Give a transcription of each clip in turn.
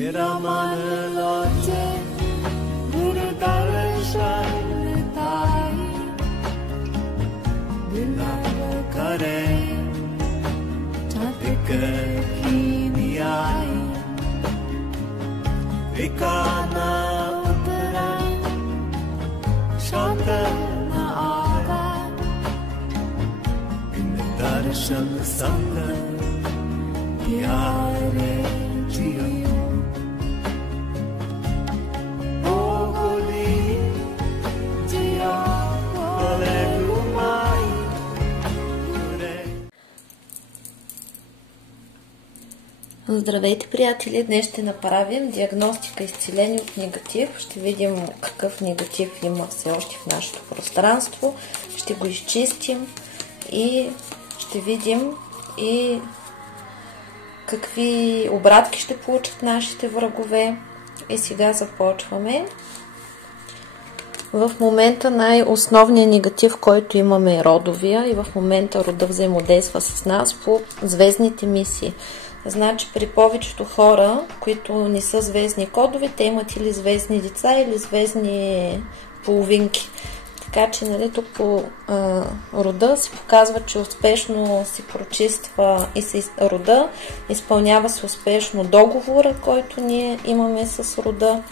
तेरा मन लाजे गुरु दर्शन ताई बिलाव करे चातिक की नियाई विकाना उतरा शांत न आगा बिन दर्शन संग प्यारे जियो Здравейте, приятели! Днес ще направим диагностика изцеление от негатив. Ще видим какъв негатив има все още в нашето пространство. Ще го изчистим и ще видим и какви обратки ще получат нашите врагове. И сега започваме. В момента най-основният негатив, който имаме е родовия, и в момента рода взаимодейства с нас по звездните мисии. Значи при повечето хора, които не са звездни кодови, те имат или звездни деца, или звездни половинки. Така че, нали, тук по рода се показва, че успешно се прочиства и рода, изпълнява се успешно договора, който ние имаме с рода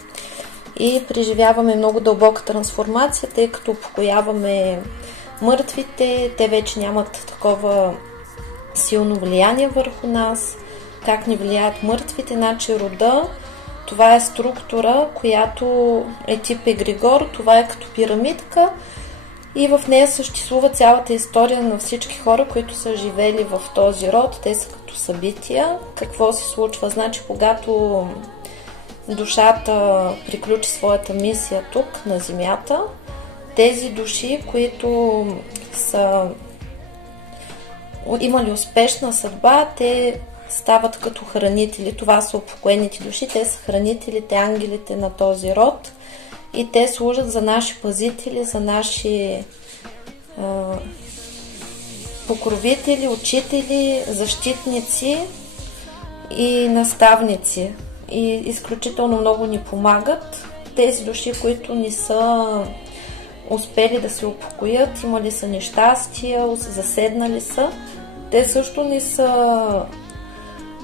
и преживяваме много дълбока трансформация, тъй като упокояваме мъртвите, те вече нямат такова силно влияние върху нас. Как ни влияят мъртвите, значи рода, това е структура, която е тип егрегор, това е като пирамидка и в нея съществува цялата история на всички хора, които са живели в този род, те са като събития. Какво се случва? Значи, когато душата приключи своята мисия тук на Земята, тези души, които са имали успешна съдба, те стават като хранители. Това са упокоените души, те са хранителите, ангелите на този род и те служат за наши пазители, за наши покровители, учители, защитници и наставници. И изключително много ни помагат. Тези души, които не са успели да се упокоят, имали са нещастия, заседнали са, те също не са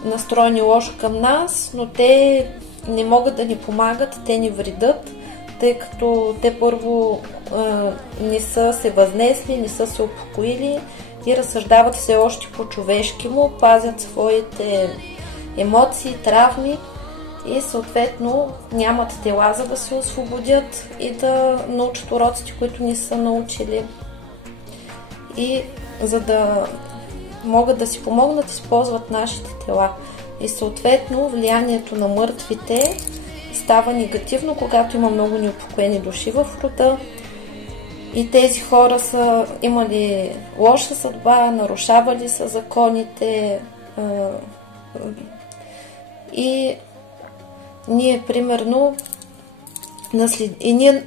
настроени лошо към нас, но те не могат да ни помагат, те ни вредят, тъй като те първо не са се възнесли, не са се упокоили и разсъждават все още по-човешки му, пазят своите емоции, травми и съответно нямат тела, за да се освободят и да научат уроците, които не са научили. И за да могат да си помогнат, използват нашите тела. И съответно влиянието на мъртвите става негативно, когато има много неупокоени души в рода. И тези хора са имали лоша съдба, нарушавали са законите. И ние примерно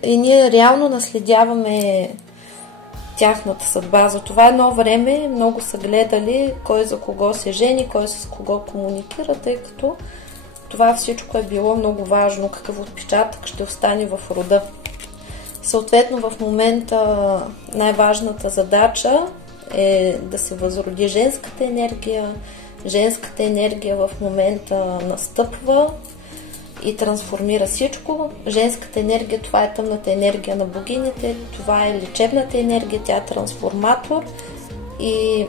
ние реално наследяваме тяхната съдба. За това едно време много са гледали кой за кого се жени, кой с кого комуникира, тъй като това всичко е било много важно, какъв отпечатък ще остане в рода. Съответно в момента най-важната задача е да се възроди женската енергия. Женската енергия в момента настъпва и трансформира всичко. Женската енергия, това е тъмната енергия на богините, това е лечебната енергия, тя е трансформатор и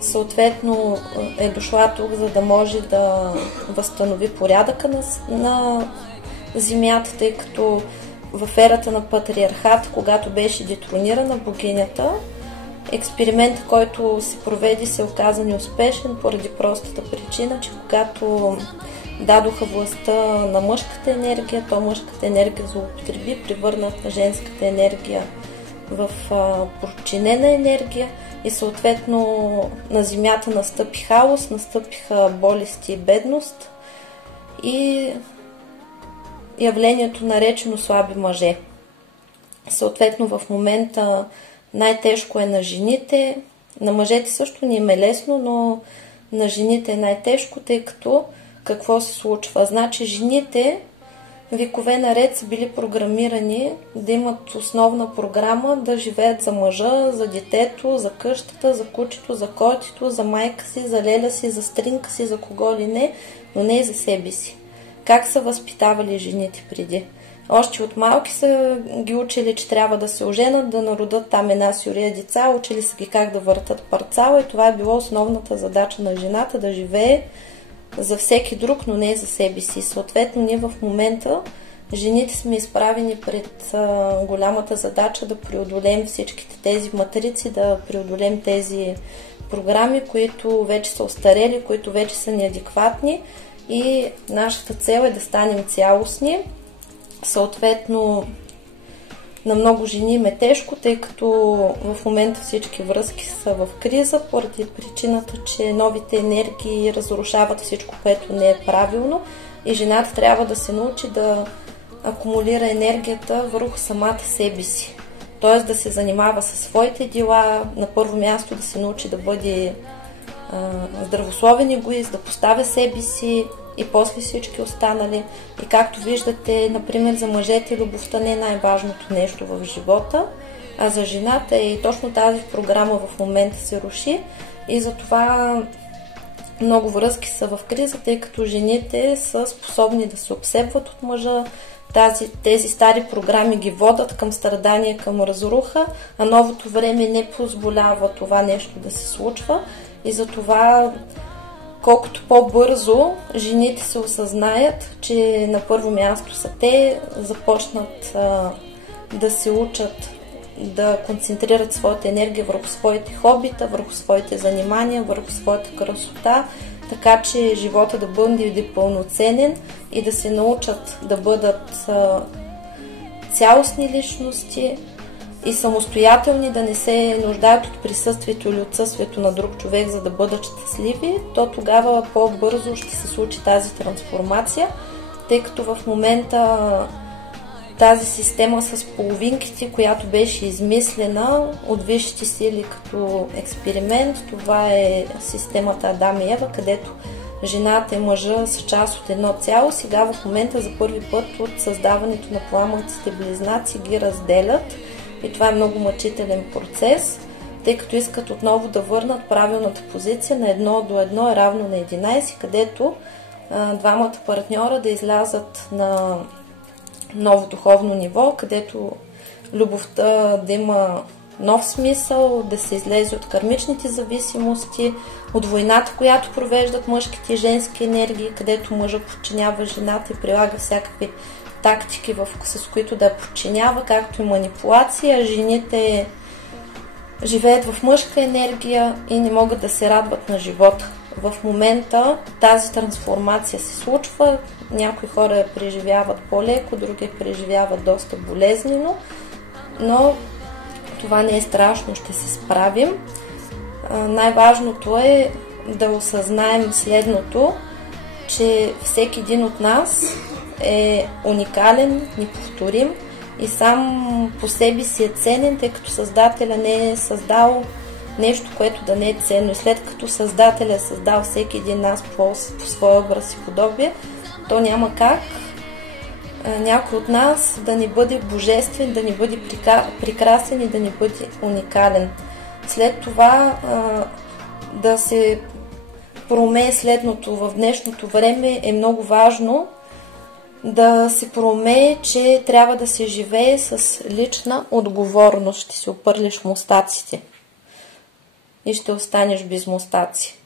съответно е дошла тук, за да може да възстанови порядъка на Земята, тъй като в ерата на патриархат, когато беше детронирана богинята, експеримент, който се проведе, се оказа неуспешен поради простата причина, че когато дадоха властта на мъжката енергия, то мъжката енергия злоупотреби, превърнаха женската енергия в подчинена енергия и съответно на Земята настъпи хаос, настъпиха болести и бедност и явлението наречено слаби мъже. Съответно в момента най-тежко е на жените, на мъжете също не им е лесно, но на жените е най-тежко, тъй като какво се случва. Значи жените векове наред са били програмирани да имат основна програма да живеят за мъжа, за детето, за къщата, за кучето, за котето, за майка си, за леля си, за стринка си, за кого ли не, но не и за себе си. Как са възпитавали жените преди? Още от малки са ги учили, че трябва да се оженят, да народят там една сюрия деца, учили са ги как да въртат парцала и това е било основната задача на жената, да живее за всеки друг, но не за себе си. Съответно, ние в момента жените сме изправени пред голямата задача да преодолеем всичките тези матрици, да преодолеем тези програми, които вече са остарели, които вече са неадекватни и нашата цел е да станем цялостни. Съответно, на много жени им е тежко, тъй като в момента всички връзки са в криза, поради причината, че новите енергии разрушават всичко, което не е правилно и жената трябва да се научи да акумулира енергията върху самата себе си. Т.е. да се занимава със своите дела, на първо място да се научи да бъде здравословен егоист, да поставя себе си и после всички останали. И както виждате, например, за мъжете любовта не е най-важното нещо в живота, а за жената и точно тази програма в момента се руши и затова много връзки са в криза, тъй като жените са способни да се обсебват от мъжа. Тези стари програми ги водат към страдания, към разруха, а новото време не позволява това нещо да се случва и затова колкото по-бързо жените се осъзнаят, че на първо място са те, започнат да се учат да концентрират своята енергия върху своите хобита, върху своите занимания, върху своята красота, така че живота да бъде пълноценен и да се научат да бъдат цялостни личности и самостоятелни, да не се нуждаят от присъствието или отсъствието на друг човек, за да бъдат щастливи, то тогава по-бързо ще се случи тази трансформация, тъй като в момента тази система с половинките, която беше измислена от висшите сили като експеримент, това е системата Адам и Ева, където жената и мъжа са част от едно цяло. Сега в момента за първи път от създаването на пламъците близнаци ги разделят и това е много мъчителен процес, тъй като искат отново да върнат правилната позиция на 1:1 е равно на 11, където двамата партньора да излязат на ново духовно ниво, където любовта да има нов смисъл, да се излезе от кармичните зависимости, от войната, която провеждат мъжките и женски енергии, където мъжът подчинява жената и прилага всякакви тактики, с които да я подчинява, както и манипулация, а жените живеят в мъжка енергия и не могат да се радват на живота. В момента тази трансформация се случва, някои хора я преживяват по-леко, други я преживяват доста болезнено, но това не е страшно, ще се справим. Най-важното е да осъзнаем следното, че всеки един от нас е уникален, неповторим и сам по себе си е ценен, тъй като Създателя не е създал нещо, което да не е ценно. И след като Създателя е създал всеки един нас по своя образ и подобие, то няма как някой от нас да не бъде божествен, да не бъде прекрасен и да не бъде уникален. След това да се проумее следното в днешното време е много важно да се проумее, че трябва да се живее с лична отговорност. Ще се опърлиш мустаците и ще останеш без мустаци.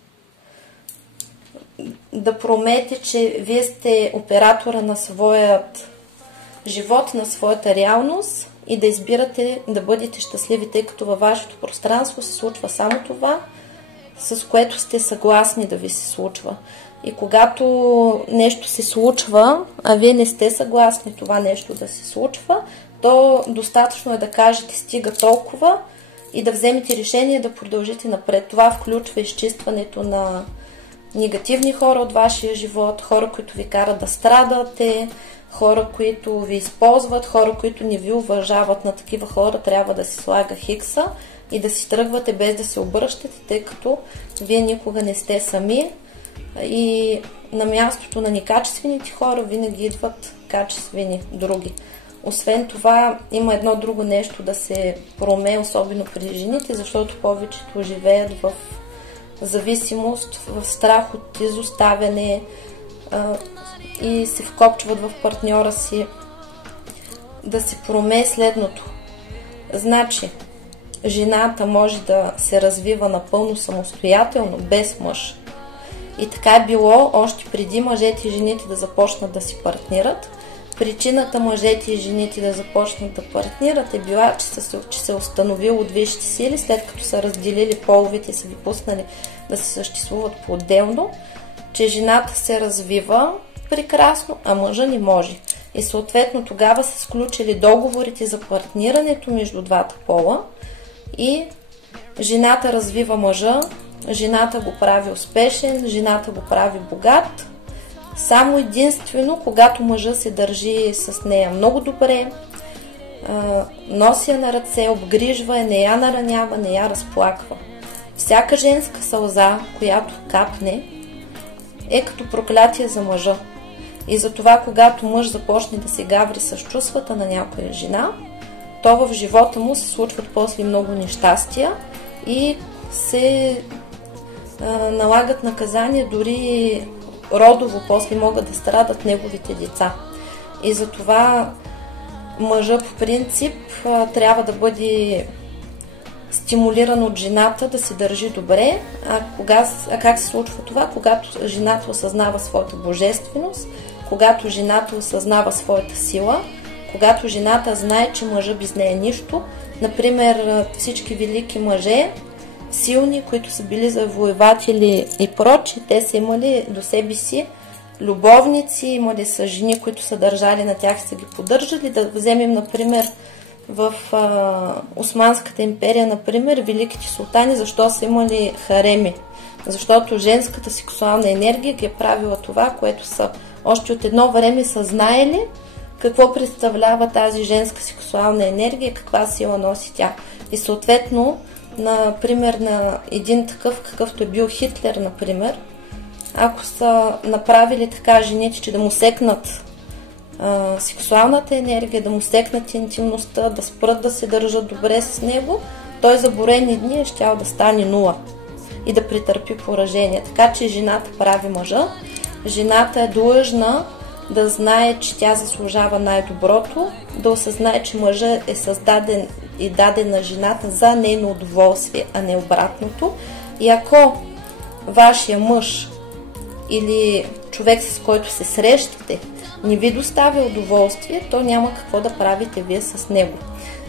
Да проумеете, че вие сте оператора на своят живот, на своята реалност и да избирате да бъдете щастливи, тъй като във вашето пространство се случва само това, с което сте съгласни да ви се случва. И когато нещо се случва, а вие не сте съгласни това нещо да се случва, то достатъчно е да кажете стига толкова и да вземете решение да продължите напред. Това включва изчистването на негативни хора от вашия живот, хора, които ви карат да страдате, хора, които ви използват, хора, които не ви уважават. На такива хора трябва да се слага хикса и да си тръгвате без да се обръщате, тъй като вие никога не сте сами и на мястото на некачествените хора винаги идват качествени други. Освен това, има едно друго нещо да се промее, особено при жените, защото повечето живеят в зависимост, в страх от изоставяне и се вкопчват в партньора си. Да се промее следното. Значи, жената може да се развива напълно самостоятелно, без мъж. И така е било още преди мъжете и жените да започнат да си партнират. Причината мъжете и жените да започнат да партнират е била, че се е установило от висшите сили, след като са разделили половите и са ги пуснали да се съществуват по-отделно, че жената се развива прекрасно, а мъжа не може. И съответно тогава са сключили договорите за партнирането между двата пола и жената развива мъжа, жената го прави успешен, жената го прави богат. Само единствено, когато мъжа се държи с нея много добре, носи я на ръце, обгрижва я, не я наранява, не я разплаква. Всяка женска сълза, която капне, е като проклятие за мъжа. И затова, когато мъж започне да се гаври с чувствата на някоя жена, то в живота му се случват после много нещастия и се налагат наказания, дори родово после могат да страдат неговите деца. И затова мъжа по принцип трябва да бъде стимулиран от жената да се държи добре. А как се случва това? Когато жената осъзнава своята божественост, когато жената осъзнава своята сила, когато жената знае, че мъжа без нея нищо. Например, всички велики мъже, силни, които са били завоеватели и прочи, те са имали до себе си любовници, имали са жени, които са държали на тях и са ги поддържали. Да вземем, например, в Османската империя, например, великите султани, защо са имали хареми? Защото женската сексуална енергия ги е правила това, което са още от едно време са знаели какво представлява тази женска сексуална енергия и каква сила носи тя. И съответно, например, на един такъв, какъвто е бил Хитлер, например, ако са направили така жените, че да му секнат сексуалната енергия, да му секнат интимността, да спрат да се държат добре с него, той за борени дни е щял да стане нула и да претърпи поражение. Така че жената прави мъжа. Жената е длъжна да знае, че тя заслужава най-доброто, да осъзнае, че мъжът е създаден и даден на жената за нейно удоволствие, а не обратното. И ако вашия мъж или човек, с който се срещате, не ви доставя удоволствие, то няма какво да правите вие с него.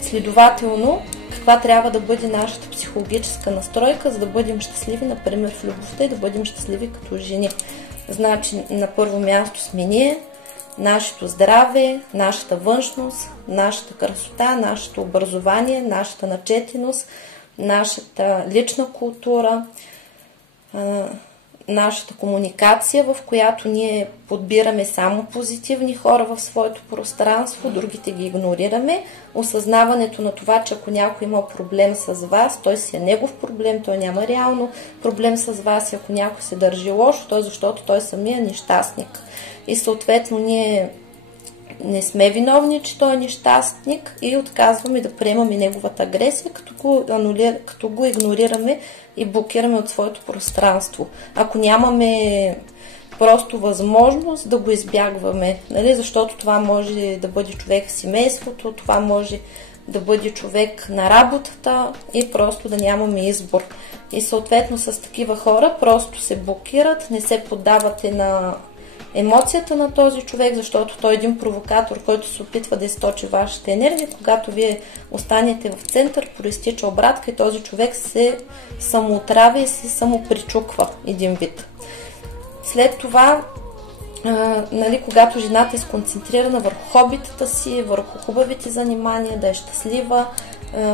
Следователно, каква трябва да бъде нашата психологическа настройка, за да бъдем щастливи, например, в любовта и да бъдем щастливи като жени. Значи, на първо място сме ние, нашето здраве, нашата външност, нашата красота, нашето образование, нашата начетеност, нашата лична култура, нашата комуникация, в която ние подбираме само позитивни хора в своето пространство, другите ги игнорираме. Осъзнаването на това, че ако някой има проблем с вас, той си е негов проблем, той няма реално проблем с вас. И ако някой се държи лошо, той защото той самия е нещастник. И съответно ние не сме виновни, че той е нещастник и отказваме да приемаме неговата агресия, като го игнорираме и блокираме от своето пространство. Ако нямаме просто възможност да го избягваме, нали? Защото това може да бъде човек в семейството, това може да бъде човек на работата и просто да нямаме избор. И съответно с такива хора просто се блокират, не се поддавате на емоцията на този човек, защото той е един провокатор, който се опитва да източи вашата енергия. Когато вие останете в център, проистича обратка и този човек се самоотравя и се самопричуква един вид. След това, когато жената е сконцентрирана върху хобитата си, върху хубавите занимания, да е щастлива,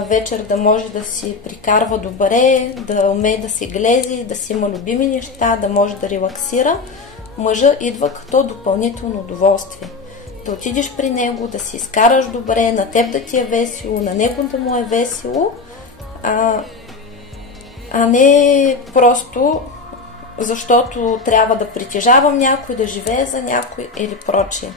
вечер да може да си прикарва добре, да умее да се глези, да си има любими неща, да може да релаксира, мъжа идва като допълнително удоволствие. Да отидеш при него, да си изкараш добре, на теб да ти е весело, на него да му е весело, а не просто защото трябва да притежавам някой, да живее за някой или прочие.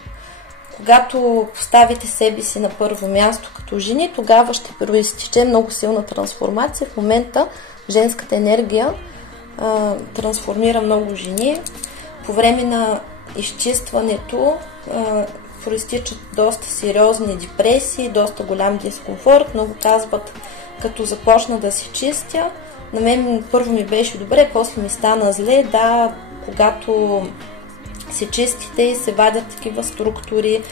Когато поставите себе си на първо място като жени, тогава ще проистече много силна трансформация. В момента женската енергия трансформира много жени. По време на изчистването проистичат доста сериозни депресии, доста голям дискомфорт. Много казват, като започна да се чистя, на мен първо ми беше добре, после ми стана зле. Да, когато се чистите и се вадят такива структури,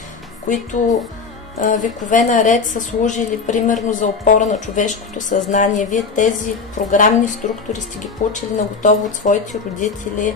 които векове наред са служили примерно за опора на човешкото съзнание. Вие тези програмни структури сте ги получили наготово от своите родители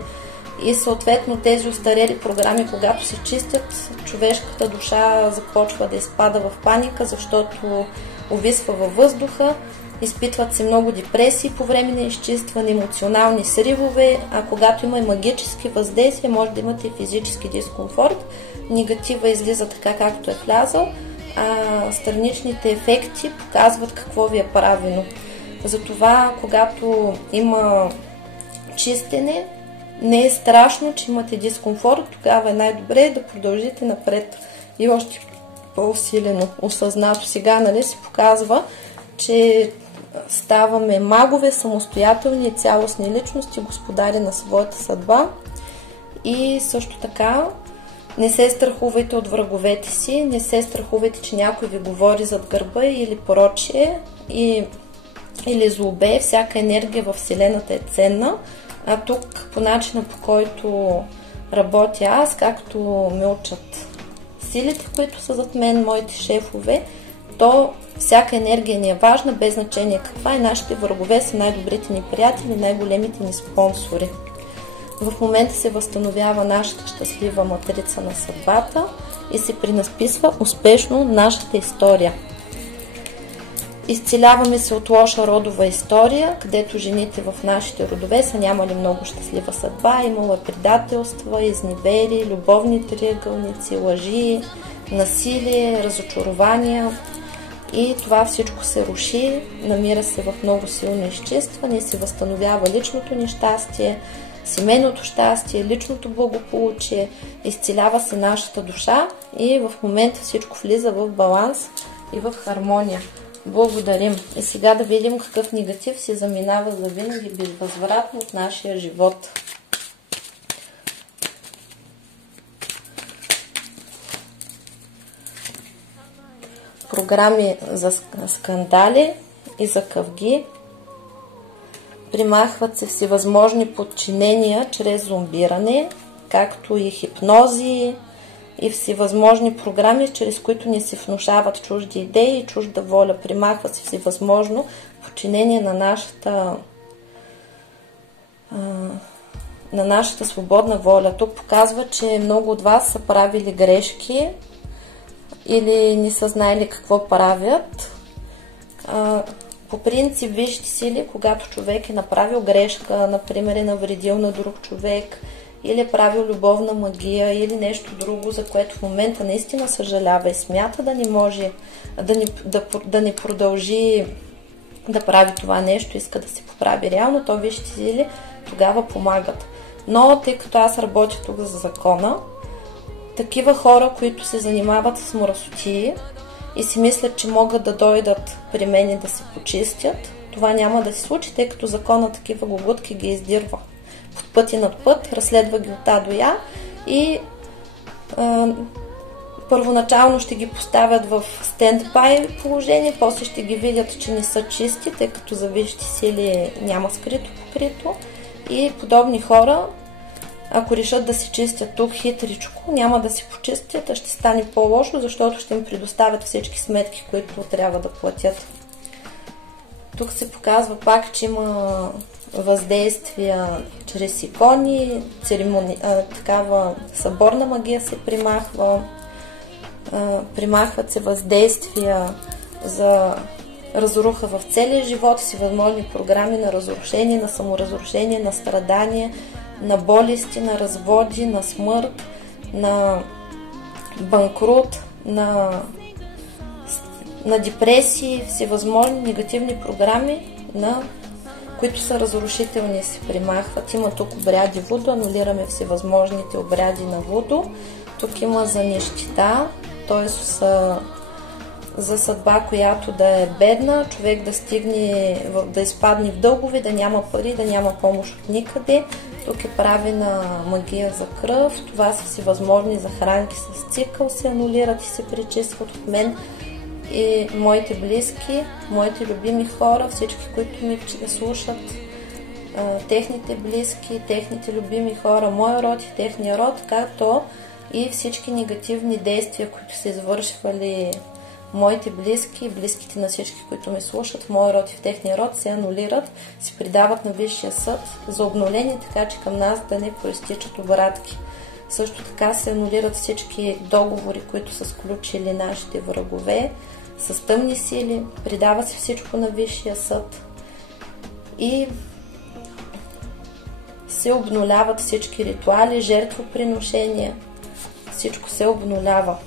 и съответно тези устарели програми, когато се чистят, човешката душа започва да изпада в паника, защото увисва във въздуха, изпитват се много депресии по време на изчистване, емоционални сривове, а когато има и магически въздействия, може да имате и физически дискомфорт. Негатива излиза така, както е влязъл, а страничните ефекти показват какво ви е правилно. Затова, когато има чистене, не е страшно, че имате дискомфорт, тогава е най-добре да продължите напред и още по-усилено, осъзнато. Сега се показва, че ставаме магове, самостоятелни и цялостни личности, господари на своята съдба. И също така не се страхувайте от враговете си, не се страхувайте, че някой ви говори зад гърба или прочие, или злобе. Всяка енергия във Вселената е ценна. А тук по начина, по който работя аз, както ме учат силите, които са зад мен, моите шефове, то всяка енергия ни е важна, без значение каква, и нашите врагове са най-добрите ни приятели, най-големите ни спонсори. В момента се възстановява нашата щастлива матрица на съдбата и се приназписва успешно нашата история. Изцеляваме се от лоша родова история, където жените в нашите родове са нямали много щастлива съдба, имало предателства, изневери, любовни триъгълници, лъжи, насилие, разочарования. И това всичко се руши, намира се в много силно изчистване и се възстановява личното ни щастие, семейното щастие, личното благополучие, изцелява се нашата душа и в момента всичко влиза в баланс и в хармония. Благодарим. И сега да видим какъв негатив се заминава за винаги безвъзвратно от нашия живот. Програми за скандали и за къвги. Примахват се всевъзможни подчинения чрез зомбиране, както и хипнози и всевъзможни програми, чрез които ни се внушават чужди идеи и чужда воля. Примахват се всевъзможно подчинение на нашата свободна воля. Тук показва, че много от вас са правили грешки или не са знаели какво правят. По принцип, вижте сили, когато човек е направил грешка, например е навредил на друг човек, или е правил любовна магия, или нещо друго, за което в момента наистина съжалява и смята да не може да не продължи да прави това нещо, иска да се поправи реално, то вижте сили тогава помагат. Но тъй като аз работя тук за закона, такива хора, които се занимават с мръсотии и си мислят, че могат да дойдат при мен и да се почистят, това няма да се случи, тъй като закона такива гугутки ги издирва под път и над път, разследва ги от А до Я и първоначално ще ги поставят в стендбай положение, после ще ги видят, че не са чисти, тъй като за висшите сили няма скрито покрито, и подобни хора, ако решат да се чистят тук хитричко, няма да се почистят, а ще стане по-лошо, защото ще им предоставят всички сметки, които трябва да платят. Тук се показва пак, че има въздействия чрез икони, такава съборна магия се примахва, примахват се въздействия за разруха в целия живот, всевъзможни програми на разрушение, на саморазрушение, на страдание, на болести, на разводи, на смърт, на банкрут, на депресии, всевъзможни негативни програми, които са разрушителни, се примахват. Има тук обряди Вудо, анулираме всевъзможните обряди на Вудо. Тук има за нищета, т.е. за съдба, която да е бедна, човек да стигне, да изпадне в дългове, да няма пари, да няма помощ от никъде. Тук е правена магия за кръв. Това са всевъзможни захранки с цикъл, се анулират и се пречистват от мен и моите близки, моите любими хора, всички, които ми слушат, техните близки, техните любими хора, моя род и техния род, както и всички негативни действия, които са извършвали моите близки и близките на всички, които ме слушат в моя род и в техния род, се анулират, се предават на Висшия съд за обновление, така че към нас да не проистичат обратки. Също така се анулират всички договори, които са сключили нашите врагове с тъмни сили, предава се всичко на Висшия съд и се обнуляват всички ритуали, жертвоприношения, всичко се обнулява.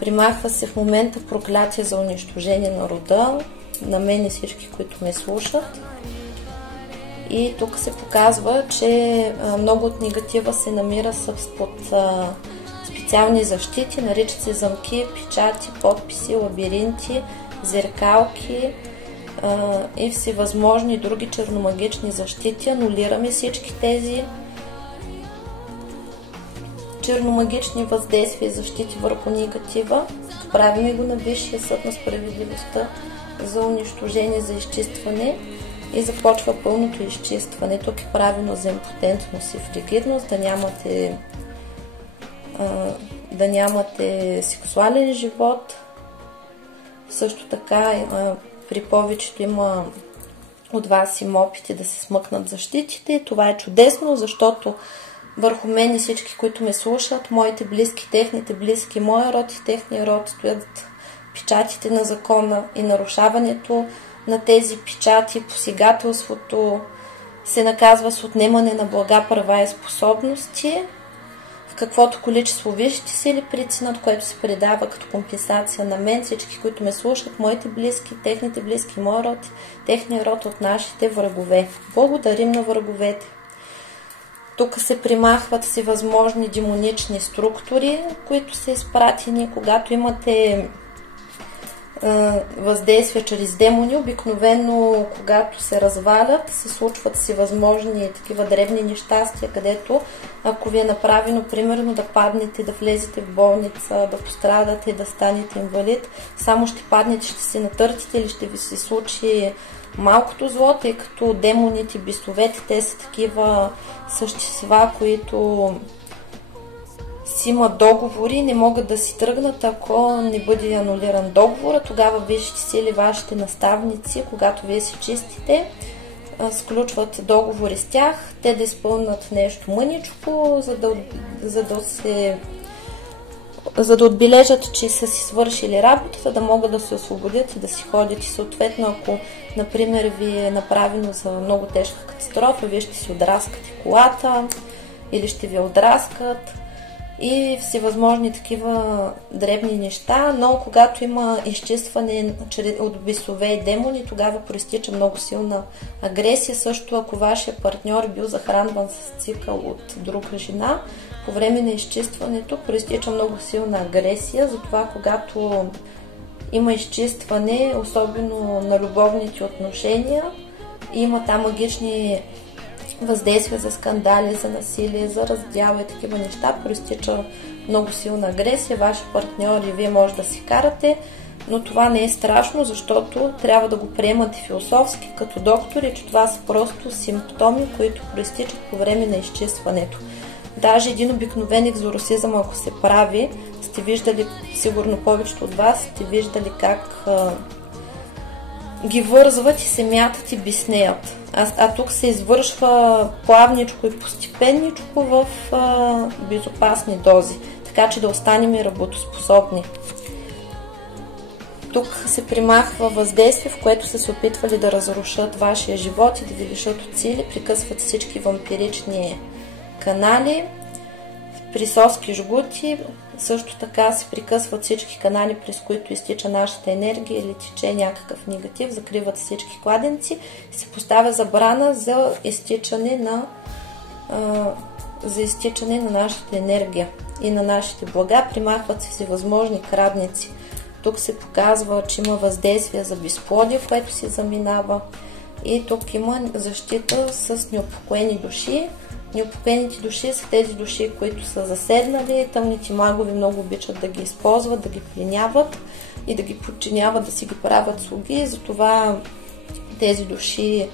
Примахва се в момента проклятие за унищожение на рода, на мен и всички, които ме слушат. И тук се показва, че много от негатива се намира под специални защити, наричат се замки, печати, подписи, лабиринти, зеркалки и всевъзможни други черномагични защити. Анулираме всички тези черномагични въздействия и защити върху негатива. Правиме го на Висшия съд на справедливостта за унищожение, за изчистване и започва пълното изчистване. Тук е правено за импотентност и фригидност, да нямате сексуален живот. Също така при повечето от вас има опити да се смъкнат защитите. Това е чудесно, защото върху мен и всички, които ме слушат, моите близки, техните близки, моя род и техния род стоят печатите на закона и нарушаването на тези печати, посегателството се наказва с отнемане на блага, права и способности в каквото количество висшите сили преценят, което се предава като компенсация на мен, всички, които ме слушат, моите близки, техните близки, моя род, техния род от нашите врагове. Благодарим на враговете. Тук се примахват всевъзможни демонични структури, които са изпратени, когато имате въздействие чрез демони. Обикновено, когато се развалят, се случват всевъзможни такива древни нещастия, където ако ви е направено, примерно, да паднете, да влезете в болница, да пострадате, да станете инвалид, само ще паднете, ще се натъртите или ще ви се случи малкото зло, тъй като демоните, бесовете, те са такива същества, които си имат договори, не могат да си тръгнат, ако не бъде анулиран договора. Тогава висшите сили, вашите наставници, когато вие се чистите, сключват договори с тях, те да изпълнят нещо мъничко, за да отбележат, че са си свършили работата, да могат да се освободят и да си ходят. И съответно, ако, например, ви е направено за много тежка катастрофа, вие ще си отраскате колата или ще ви отраскат и всевъзможни такива дребни неща, но когато има изчистване от бесове и демони, тогава проистича много силна агресия. Също ако вашия партньор бил захранван с цикъл от друга жена, по време на изчистването проистича много силна агресия. Затова когато има изчистване, особено на любовните отношения, има там магични въздействия за скандали, за насилие, за раздяла и такива неща, проистича много силна агресия. Ваши партньори и вие може да си карате, но това не е страшно, защото трябва да го приемате философски като доктори, че това са просто симптоми, които проистичат по време на изчистването. Даже един обикновен екзорсизъм, ако се прави, сте виждали, сигурно повечето от вас сте виждали как ги вързват и се мятат и биснеят. А тук се извършва плавничко и постепенничко в безопасни дози, така че да останем и работоспособни. Тук се примахва въздействие, в което са се опитвали да разрушат вашия живот и да ви лишат от сили, прекъсват всички вампирични канали, присоски, жгути, Също така се прекъсват всички канали, през които изтича нашата енергия или тече някакъв негатив, закриват всички кладенци и се поставя забрана за изтичане на нашата енергия и на нашите блага. Примахват се всевъзможни крадници. Тук се показва, че има въздействие за безплодие, което се заминава. И тук има защита с неупокоени души. Неупокоените души са тези души, които са заседнали. Тъмните магови много обичат да ги използват, да ги пленяват и да ги подчиняват, да си ги правят слуги. Затова тези души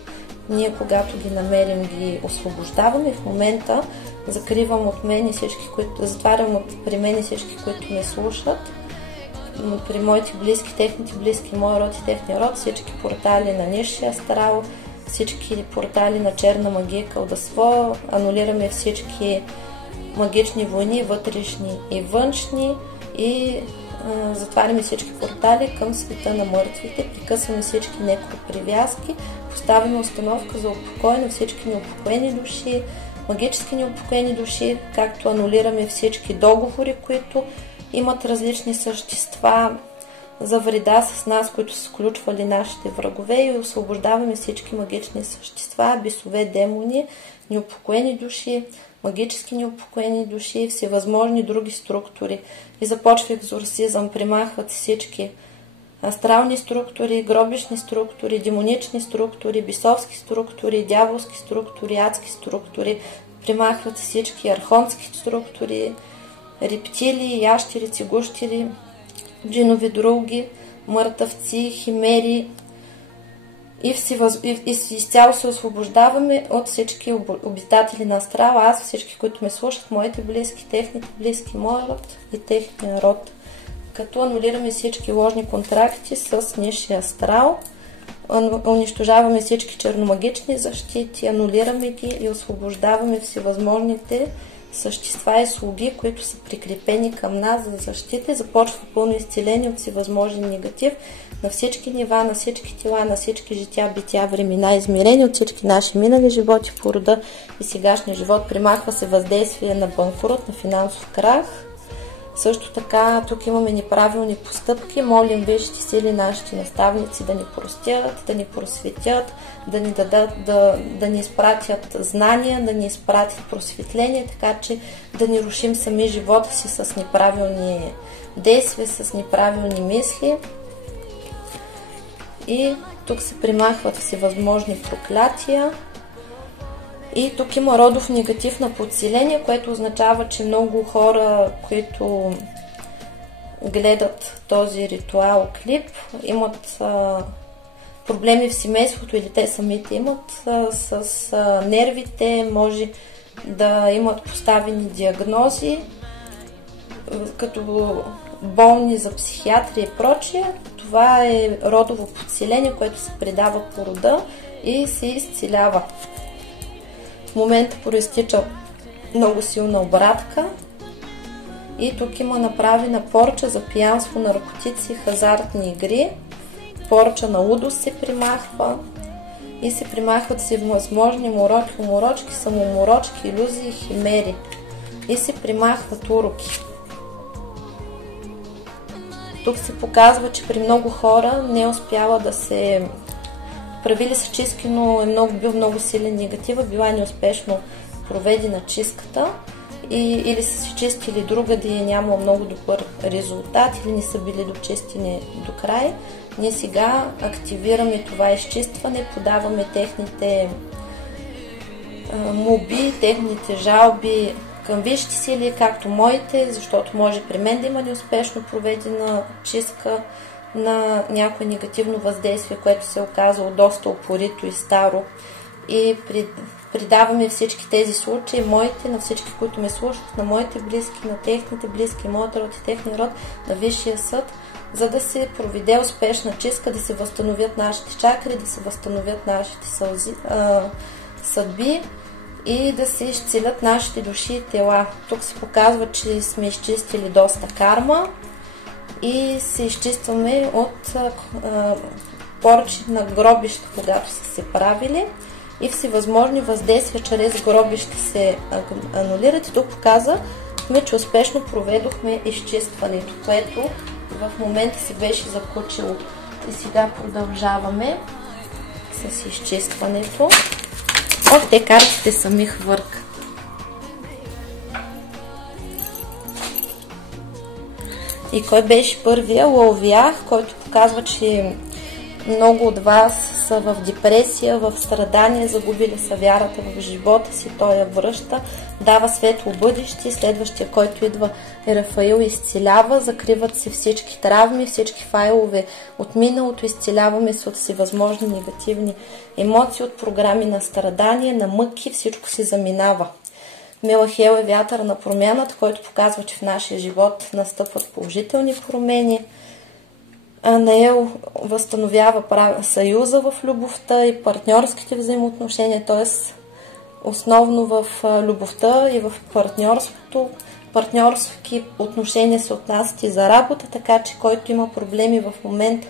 ние, когато ги намерим, ги освобождаваме. В момента закривам от мен и всички, затварям при мен и всички, които ме слушат. При моите близки, техните близки, моя род и техния род, всички портали на нисшия астрал, всички портали на черна магия, колдовство, анулираме всички магични войни, вътрешни и външни, и затваряме всички портали към света на мъртвите, прекъсваме всички некропривязки, поставяме установка за упокой на всички неупокоени души, магически неупокоени души, както анулираме всички договори, които имат различни същества за вреда с нас, които са сключвали нашите врагове, и освобождаваме всички магични същества, бесове, демони, неупокоени души, магически неупокоени души, всевъзможни други структури. И започва екзорсизъм, примахват всички астрални структури, гробищни структури, демонични структури, бесовски структури, дяволски структури, адски структури, примахват всички архонски структури, рептилии, ящерици, гущери, джинови други, мъртъвци, химери, и изцяло се освобождаваме от всички обитатели на астрала, аз, всички, които ме слушат, моите близки, техните близки, моя род и техния род, като анулираме всички ложни контракти с нисшия астрал, унищожаваме всички черномагични защити, анулираме ги и освобождаваме всевъзможните същества и слуги, които са прикрепени към нас за защита, и започва пълно изцеление от всевъзможен негатив на всички нива, на всички тела, на всички жития, бития, времена, измерени от всички наши минали животи по рода и сегашния живот. Примахва се въздействие на банкрут, на финансов крах. Също така тук имаме неправилни постъпки. Молим висшите сили, нашите наставници да ни простят, да ни просветят, да ни дадат, да ни изпратят знания, да ни изпратят просветление, така че да ни рушим сами живота си с неправилни действия, с неправилни мисли. И тук се примахват всевъзможни проклятия. И тук има родов негатив на подсиление, което означава, че много хора, които гледат този ритуал клип, имат проблеми в семейството, или те самите имат с нервите, може да имат поставени диагнози, като болни за психиатрия и прочее. Това е родово подсиление, което се предава по рода и се изцелява. В момента проистича много силна обратка и тук има направена порча за пиянство, наркотици, хазартни игри. Порча на лудост се примахва и се примахват всевъзможни мороки, уморочки, самоморочки, илюзии, химери и се примахват уроки. Тук се показва, че при много хора не е успяла да се правили са чистки, но бил много силен негатива, била неуспешно проведена чистката или са си чистили другаде и е нямало много добър резултат, или не са били дочистени до край. Ние сега активираме това изчистване, подаваме техните молби, техните жалби към висшите сили, както моите, защото може при мен да има неуспешно проведена чистка на някое негативно въздействие, което се е оказало доста упорито и старо. И придаваме всички тези случаи, моите, на всички, които ме слушат, на моите близки, на техните близки, моят род и техния род, на Висшия съд, за да се проведе успешна чистка, да се възстановят нашите чакри, да се възстановят нашите съдби и да се изцелят нашите души и тела. Тук се показва, че сме изчистили доста карма и се изчистваме от порчи на гробища, когато са се правили, и всевъзможни въздействия чрез гробища се анулират. И тук показа решихме, че успешно проведохме изчистването, което в момента се беше заключило. И сега продължаваме с изчистването. Те картите сами хвъркат. И кой беше първия? Ловях, който показва, че много от вас са в депресия, в страдание, загубили са вярата в живота си, той я връща, дава светло бъдеще, следващия, който идва е Рафаил, изцелява, закриват се всички травми, всички файлове от миналото, изцеляваме се от всевъзможни негативни емоции, от програми на страдание, на мъки, всичко се заминава. Мелахел е вятър на промяната, който показва, че в нашия живот настъпват положителни промени. Анаел възстановява съюза в любовта и партньорските взаимоотношения, т.е. основно в любовта и в партньорството. Партньорски отношения се отнасят и за работа, така че който има проблеми в момента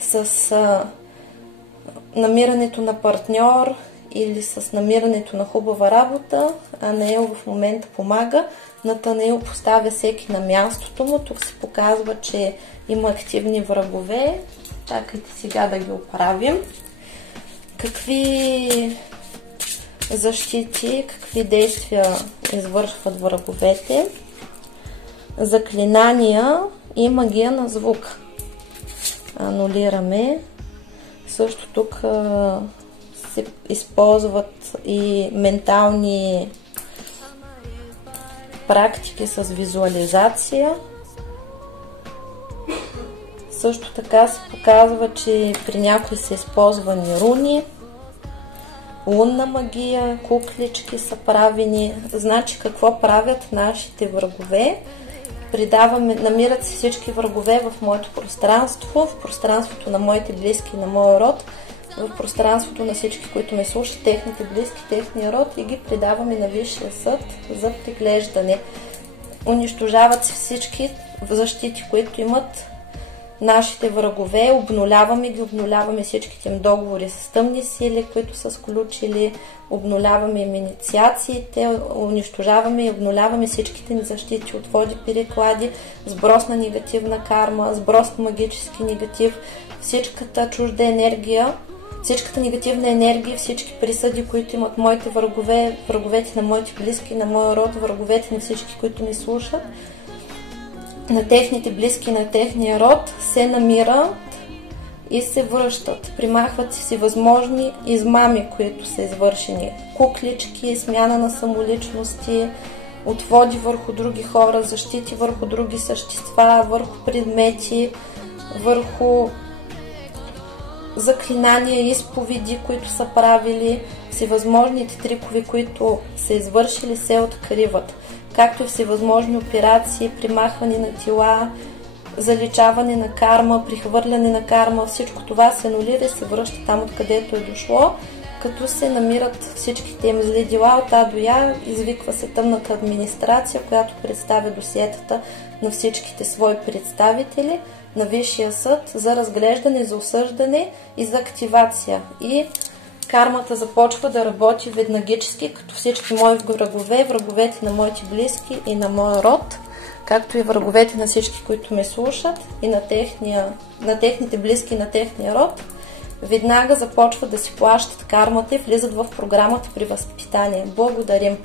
с намирането на партньор или с намирането на хубава работа, Анаел в момента помага. Натанаил поставя всеки на мястото му. Тук се показва, че има активни врагове. Чакайте сега да ги оправим. Какви защити, какви действия извършват враговете? Заклинания и магия на звук. Анулираме. Също тук се използват и ментални практики с визуализация. Също така се показва, че при някои са използвани руни, лунна магия, куклички са правени. Значи какво правят нашите врагове? Намират се всички врагове в моето пространство, в пространството на моите близки, на моя род, в пространството на всички, които ме слушат, техните близки, техния род, и ги предаваме на Висшия съд за приглеждане. Унищожават се всички защити, които имат нашите врагове, обнуляваме всичките им договори с тъмни сили, които са сключили, обнуляваме им инициациите, унищожаваме и обнуляваме всичките ни защити, отводи, переклади, сброс на негативна карма, сброс на магически негатив, всичката чужда енергия, всичката негативна енергия, всички присъди, които имат моите врагове, враговете на моите близки, на моя род, враговете на всички, които ми слушат, на техните близки, на техния род, се намират и се връщат. Примахват си възможни измами, които са извършени. Куклички, смяна на самоличности, отводи върху други хора, защити върху други същества, върху предмети, върху заклинания, изповеди, които са правили. Всевъзможните трикове, които са извършили, се откриват. Както и всевъзможни операции, примахване на тела, заличаване на карма, прихвърляне на карма, всичко това се анулира и се връща там, откъдето е дошло, като се намират всичките им зли дела от А до Я, извиква се тъмната администрация, която представя досиетата на всичките свои представители на Висшия съд за разглеждане, за осъждане и за активация. И кармата започва да работи веднагически, като всички мои врагове, враговете на моите близки и на моя род, както и враговете на всички, които ме слушат, и на техните близки и на техния род, веднага започват да си плащат кармата и влизат в програмата при възпитание. Благодарим!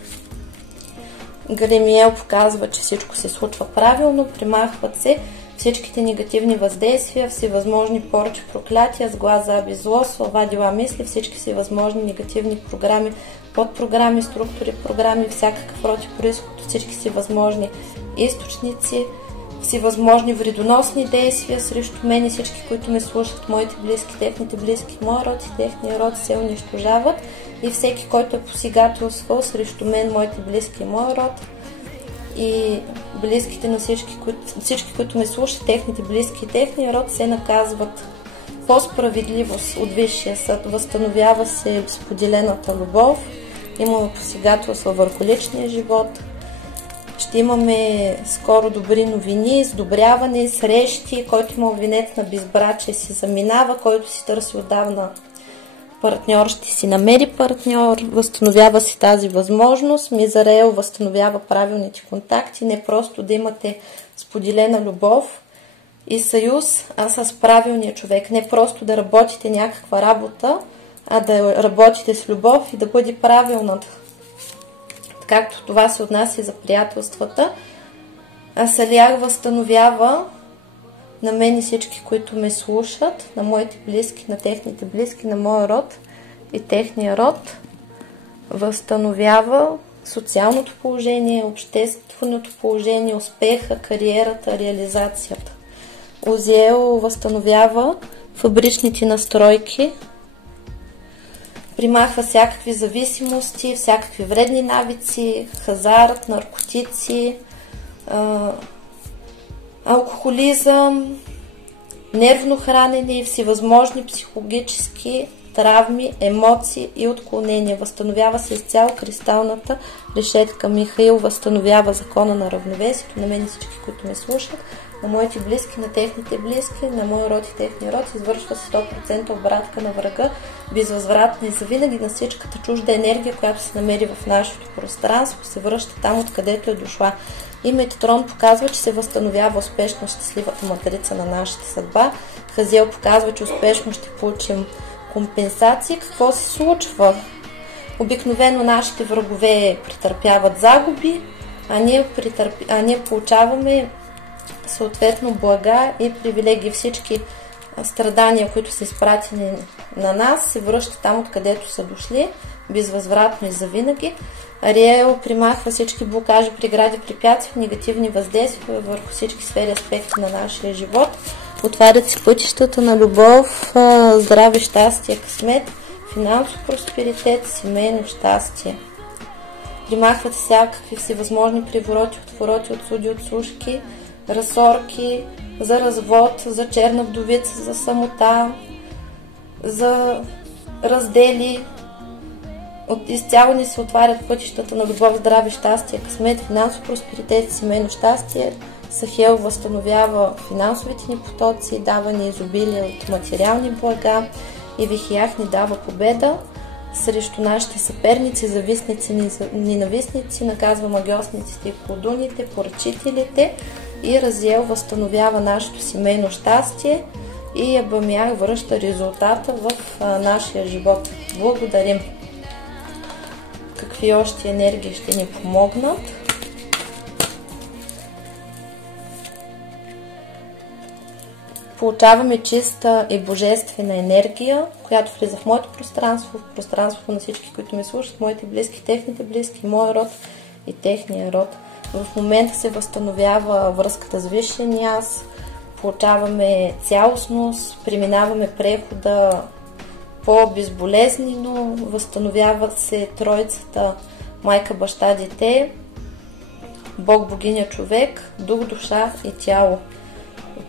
Галимиел показва, че всичко се случва правилно, примахват се всичките негативни въздействия, всевъзможни порчи, проклятия, сглаз, заби, зло, слова, дела, мисли, всички всевъзможни негативни програми, подпрограми, структури, програми, всякакъв род и произход, всички всевъзможни източници, всевъзможни вредоносни действия срещу мен и всички, които ме слушат, моите близки, техните близки, моя род и техния род се унищожават, и всеки, който е посегателствал срещу мен, моите близки и моя род, и близките на всички, които ме слушат, техните близки и техния род, се наказват по справедливост от Висшия съд. Възстановява се споделената любов, имаме посегателства върху личния живот. Ще имаме скоро добри новини, сдобряване, срещи, който има обвинет на безбрачие си заминава, който си търси отдавна партньор ще си намери партньор, възстановява си тази възможност. Мизараел възстановява правилните контакти, не просто да имате споделена любов и съюз, а с правилния човек. Не просто да работите някаква работа, а да работите с любов и да бъде правилната. Както това се отнася и за приятелствата. Асалиар възстановява на мен и всички, които ме слушат, на моите близки, на техните близки, на моя род и техния род. Възстановява социалното положение, общественото положение, успеха, кариерата, реализацията. Озиел възстановява фабричните настройки, примахва всякакви зависимости, всякакви вредни навици, хазарт, наркотици, алкохолизъм, нервно хранене, всевъзможни психологически травми, емоции и отклонения. Възстановява се изцяло кристалната решетка. Михаил възстановява закона на равновесието, на мен и всички, които ме слушат, на моите близки, на техните близки, на моя род и техния род. Извършва се 100% обратка на врага, безвъзвратна и завинаги. На всичката чужда енергия, която се намери в нашето пространство, се връща там, откъдето е дошла. И Метатрон показва, че се възстановява успешно щастливата матрица на нашата съдба. Хазиел показва, че успешно ще получим компенсации. Какво се случва? Обикновено нашите врагове претърпяват загуби, а ние получаваме съответно блага и привилегии. Всички страдания, които са изпратени на нас, се връщат там, откъдето са дошли, безвъзвратно и завинаги. Ариел примахва всички блокажи, прегради, препятствия, негативни въздействия върху всички сфери, аспекти на нашия живот. Отварят се пътищата на любов, здраве, щастие, късмет, финансов просперитет, семейно щастие. Примахват всякакви всевъзможни привороти, отвороти, отсуди, отсушки, разсорки, за развод, за черна вдовица, за самота, за раздели. Изцяло ни се отварят пътищата на любов, здраве, щастие, късмет, финансов просперитет, семейно щастие. Сахел възстановява финансовите ни потоци, дава ни изобилие от материални блага и Вихиях ни дава победа срещу нашите съперници, завистници, ненавистници, наказва магиосниците и колдуните, поръчителите и Разиел възстановява нашето семейно щастие и Абамях връща резултата в нашия живот. Благодарим! Какви още енергии ще ни помогнат? Получаваме чиста и божествена енергия, която влиза в моето пространство, в пространството на всички, които ме слушат, моите близки, техните близки, моя род и техния род. В момента се възстановява връзката с висшия ни аз, получаваме цялостност, преминаваме прехода по-безболезнено, възстановяват се тройцата майка, баща, дете, Бог, богиня, човек, дух, душа и тяло.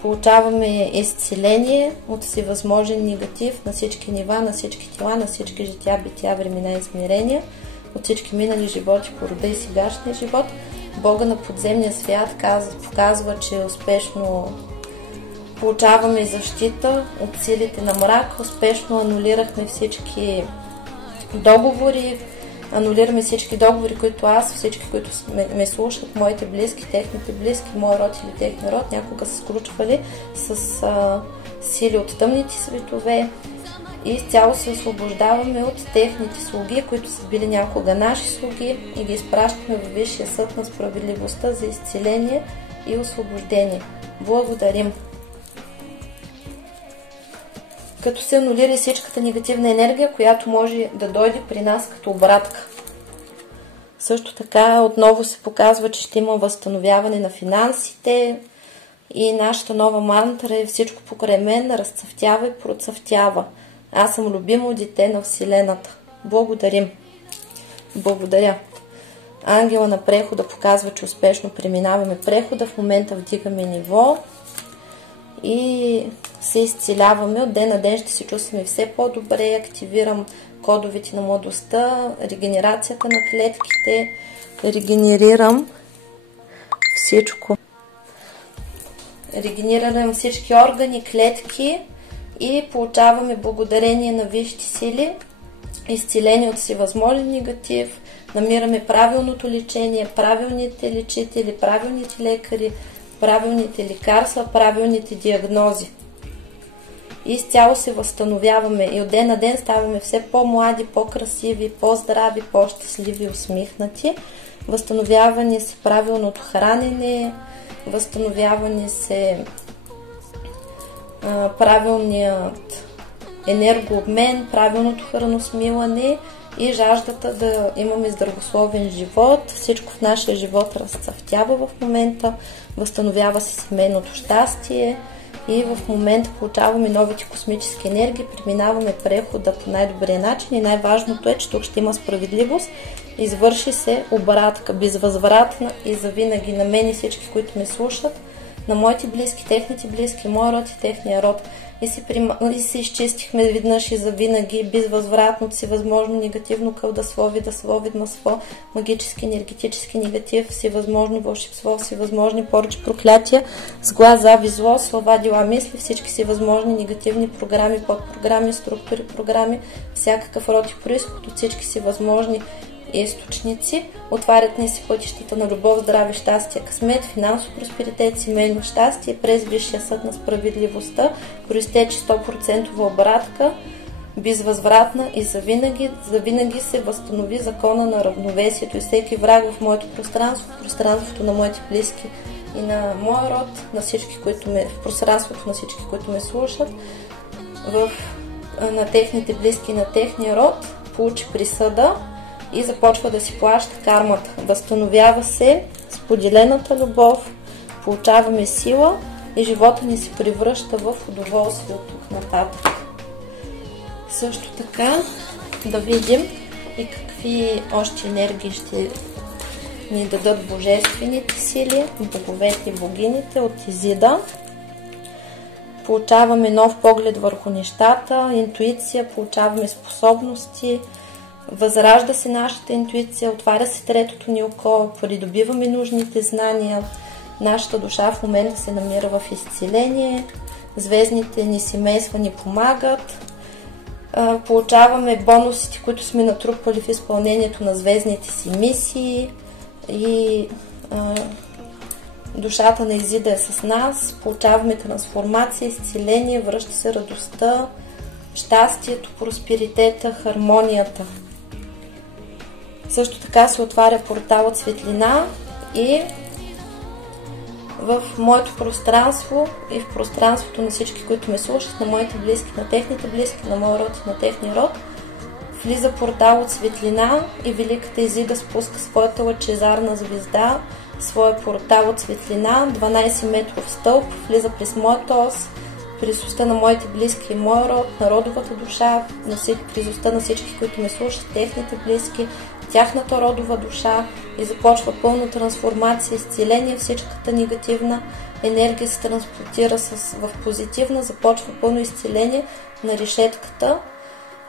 Получаваме изцеление от всевъзможен негатив на всички нива, на всички тела, на всички жития, бития, времена и измерения, от всички минали животи по рода и сегашния живот. Бога на подземния свят показва, че успешно получаваме защита от силите на мрак, успешно анулирахме всички договори, анулираме всички договори, които аз, всички, които ме слушат, моите близки, техните близки, мой род или техния род, някога са сключвали с сили от тъмните светове и изцяло се освобождаваме от техните слуги, които са били някога наши слуги и ги изпращаме във Висшия съд на справедливостта за изцеление и освобождение. Благодарим! Като се анулира всичката негативна енергия, която може да дойде при нас като обратка. Също така отново се показва, че ще има възстановяване на финансите и нашата нова мантра е всичко покрай мен разцъфтява и процъфтява. Аз съм любимо дете на Вселената. Благодарим! Благодаря! Ангела на прехода показва, че успешно преминаваме прехода. В момента вдигаме ниво и се изцеляваме. От ден на ден ще се чувстваме все по-добре. Активирам кодовете на младостта, регенерацията на клетките, регенерирам всичко. Регенерирам всички органи, клетки и получаваме благодарение на висшите сили изцеление от всевъзможен негатив, намираме правилното лечение, правилните лечители, правилните лекари, правилните лекарства, правилните диагнози. И изцяло се възстановяваме и от ден на ден ставаме все по-млади, по-красиви, по-здрави, по-щастливи, усмихнати. Възстановяване се правилното хранене, възстановяване се правилният енергообмен, правилното храносмилане и жаждата да имаме здравословен живот. Всичко в нашия живот разцъфтява в момента, възстановява се семейното щастие и в момента получаваме новите космически енергии, преминаваме прехода по най-добрия начин и най-важното е, че тук ще има справедливост. Извърши се обратка, безвъзвратна и завинаги на мен и всички, които ме слушат, на моите близки, техните близки, моя род и техния род. И се изчистихме веднъж и завинаги безвъзвратно всевъзможно негативно кълдасловие, дасловидмасло, магически, енергетически негатив, всевъзможно вълшебство, всевъзможни поръчи, проклятия, с глас, зави, зло, слова, дела, мисли, всички всевъзможни негативни програми, подпрограми, структури, програми, всякакъв род и произход от всички всевъзможни източници. Отварят ни се пътищата на любов, здраве, щастие, късмет, финансов просперитет, семейно щастие през Висшия съд на справедливостта. Произтече 100% обратка, безвъзвратна и завинаги се възстанови закона на равновесието и всеки враг в моето пространство, в пространството на моите близки и на моя род, на всички, в пространството на всички, които ме слушат, на техните близки и на техния род, получи присъда и започва да си плаща кармата. Възстановява се споделената любов, получаваме сила и живота ни се превръща в удоволствие от тук нататък. Също така да видим и какви още енергии ще ни дадат божествените сили, боговете и богините от Изида. Получаваме нов поглед върху нещата, интуиция, получаваме способности, възражда се нашата интуиция, отваря се третото ни око, придобиваме нужните знания. Нашата душа в момента се намира в изцеление, звездните ни семейства ни помагат, получаваме бонусите, които сме натрупали в изпълнението на звездните си мисии и душата на Изида е с нас, получаваме трансформация, изцеление, връща се радостта, щастието, просперитета, хармонията. Също така се отваря портал от светлина и в моето пространство и в пространството на всички, които ме слушат, на моите близки, на техните близки, на моя род и на техния род, влиза портал от светлина и Великата Изида спуска своята лъчезарна звезда, своя портал от светлина, 12 метров стълб, влиза през моята ос, през уста на моите близки и моя род, народовата душа, през уста на всички, които ме слушат, техните близки, тяхната родова душа и започва пълна трансформация, изцеление, всичката негативна енергия се транспортира в позитивна, започва пълно изцеление на решетката,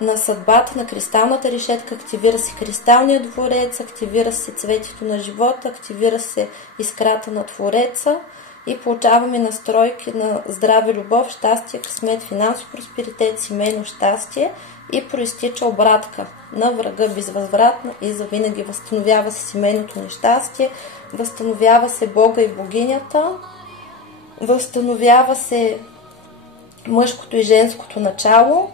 на съдбата, на кристалната решетка, активира се кристалния дворец, активира се цветето на живота, активира се искрата на Твореца и получаваме настройки на здраве, любов, щастие, късмет, финансов просперитет, семейно щастие и проистича обратка на врага безвъзвратна и завинаги. Възстановява се семейното нещастие, възстановява се Бога и богинята, възстановява се мъжкото и женското начало,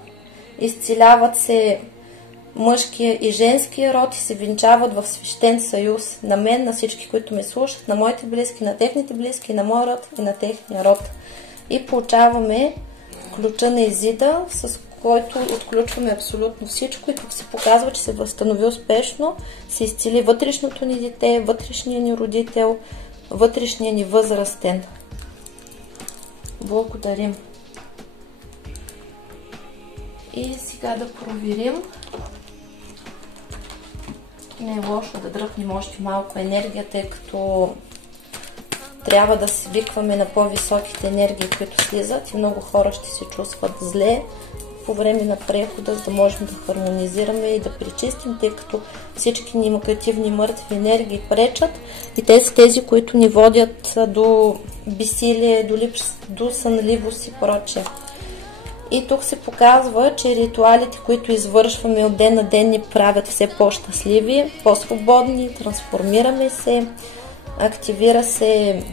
изцеляват се мъжкия и женския род и се венчават в свещен съюз на мен, на всички, които ме слушат, на моите близки, на техните близки, на моя род и на техния род. И получаваме ключа на Изида, с който отключваме абсолютно всичко и тук се показва, че се възстанови успешно, се изцели вътрешното ни дете, вътрешния ни родител, вътрешния ни възрастен. Благодарим. И сега да проверим. Не е лошо да дръпнем още малко енергия, тъй като трябва да свикваме на по-високите енергии, които слизат и много хора ще се чувстват зле по време на прехода, за да можем да хармонизираме и да пречистим, тъй като всички ни негативни мъртви енергии пречат и те са тези, които ни водят до безсилие, до сънливост и прочее. И тук се показва, че ритуалите, които извършваме от ден на ден, ни правят все по-щастливи, по-свободни, трансформираме се, активира се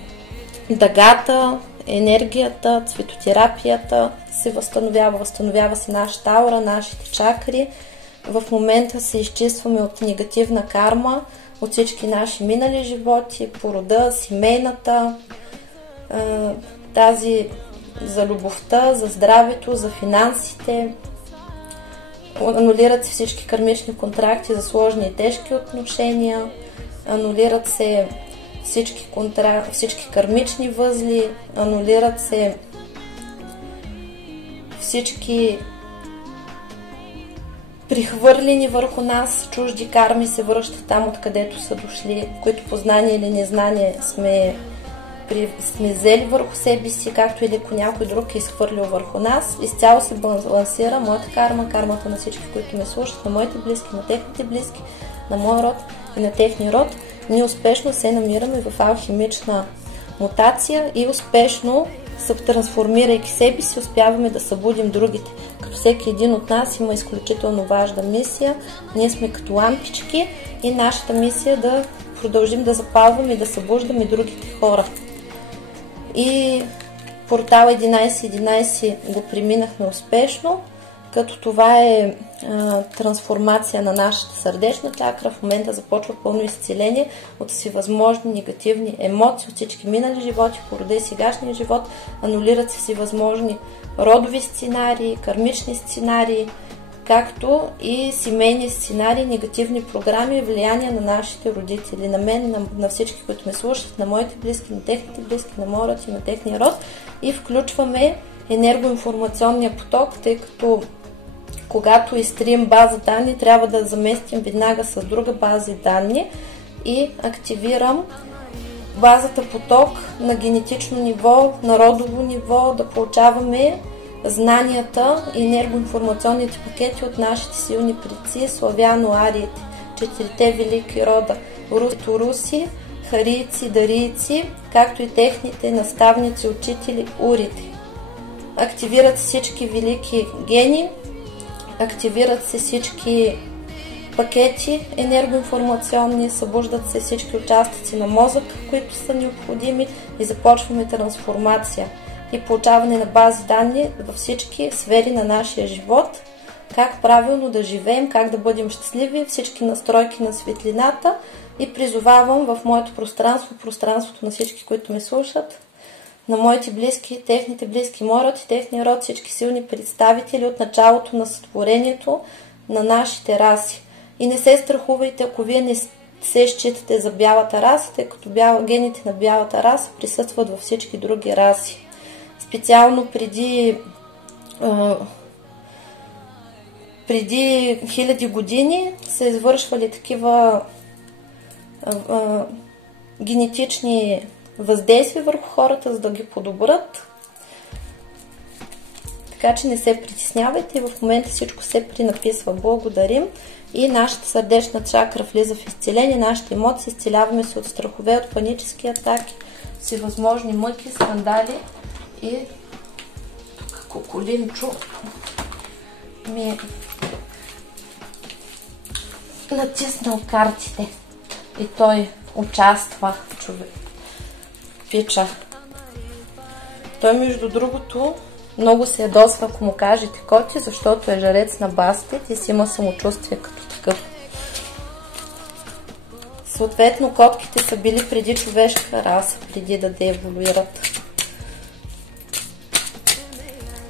дъгата, енергията, цветотерапията се възстановява се нашата аура, нашите чакри. В момента се изчистваме от негативна карма, от всички наши минали животи, порода, семейната, тази за любовта, за здравето, за финансите. Анулират се всички кармични контракти за сложни и тежки отношения, анулират се всички кармични възли, анулират се всички прихвърлени върху нас чужди карми, се връщат там, откъдето са дошли, които по знание или незнание сме взели върху себе си, както и леко някой друг е изхвърлил върху нас. Изцяло се балансира моята карма, кармата на всички, които ме слушат, на моите близки, на техните близки, на моя род и на техния род. Ние успешно се намираме в алхимична мутация и успешно, трансформирайки себе си, успяваме да събудим другите. Като всеки един от нас има изключително важна мисия. Ние сме като лампички и нашата мисия е да продължим да запалваме и да събуждаме другите хора. И портал 1111 го преминахме успешно, като това е трансформация на нашата сърдечна чакра. В момента започва пълно изцеление от всевъзможни негативни емоции, от всички минали животи, порода и сегашния живот. Анулират се всевъзможни родови сценарии, кармични сценарии, както и семейни сценарии, негативни програми и влияние на нашите родители, на мен, на всички, които ме слушат, на моите близки, на техните близки, на моя род и на техния род. И включваме енергоинформационния поток, тъй като когато изтрием база данни, трябва да заместим веднага с друга база данни и активирам базата поток на генетично ниво, на родово ниво, да получаваме знанията и енергоинформационните пакети от нашите силни предци, славяно-ариите, четирите велики рода, руси, харийци, дарийци, както и техните наставници, учители, урите. Активират се всички велики гени, активират се всички пакети енергоинформационни, събуждат се всички участъци на мозък, които са необходими и започваме трансформация и получаване на бази данни във всички сфери на нашия живот, как правилно да живеем, как да бъдем щастливи, всички настройки на светлината и призовавам в моето пространство, пространството на всички, които ме слушат, на моите близки, техните близки, моя род и техния род, всички силни представители от началото на сътворението на нашите раси. И не се страхувайте, ако вие не се считате за бялата раса, тъй като гените на бялата раса присъстват във всички други раси. Специално преди хиляди години са извършвали такива генетични въздействия върху хората, за да ги подобрят. Така че не се притеснявайте, в момента всичко се пренаписва. Благодарим и нашата сърдечна чакра влиза в изцеление, нашите емоции, изцеляваме се от страхове, от панически атаки, всевъзможни мъки, скандали и тук Коколинчо ми е натиснал картите и той участва, човек. Пича. Той, между другото, много се ядосва, ако му кажете коти, защото е жарец на бастет и си има самочувствие като такъв. Съответно, котките са били преди човешка раса, преди да дееволюират.